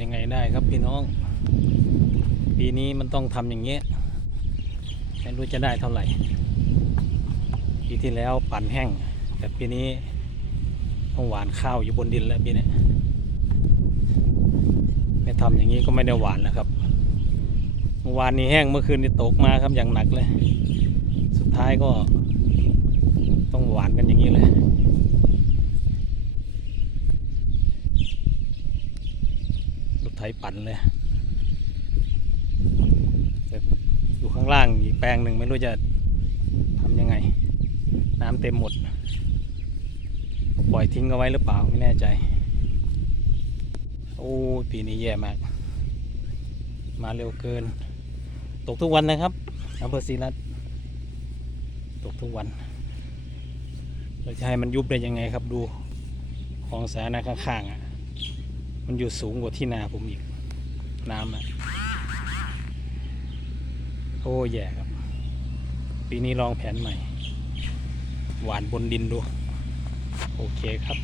ยังไงได้ครับพี่น้อง ปีนี้มันต้องทำอย่างเงี้ยไม่รู้จะได้เท่าไหร่ ปีที่แล้วปั่นแห้ง แต่ปีนี้ต้องหวานข้าวอยู่บนดินแล้วปีนี้ไม่ทำอย่างนี้ก็ไม่ได้หวานแล้วครับเมื่อวานนี้แห้งเมื่อคืนนี้ตกมาครับอย่างหนักเลย สุดท้ายก็ต้องหวานกันอย่างนี้เลย รถ ไถปั่นเลยแต่อยู่ข้างล่างอีกแปลงหนึ่งไม่รู้จะทำยังไง น้ำเต็มหมด ปล่อยทิ้งเอาไว้หรือเปล่าไม่แน่ใจ โอ้ปีนี้แย่มาก มาเร็วเกิน ตกทุกวันนะครับอำเภอศรีรัตน์ตกทุกวัน เราจะให้มันยุบได้ยังไงครับดูของสาธารณะข้างๆอะ มันอยู่สูงกว่าที่นาผมอีก น้ำอะโอ้แย่ครับ ปีนี้ลองแผนใหม่ หวานบนดินดู โอเคครับ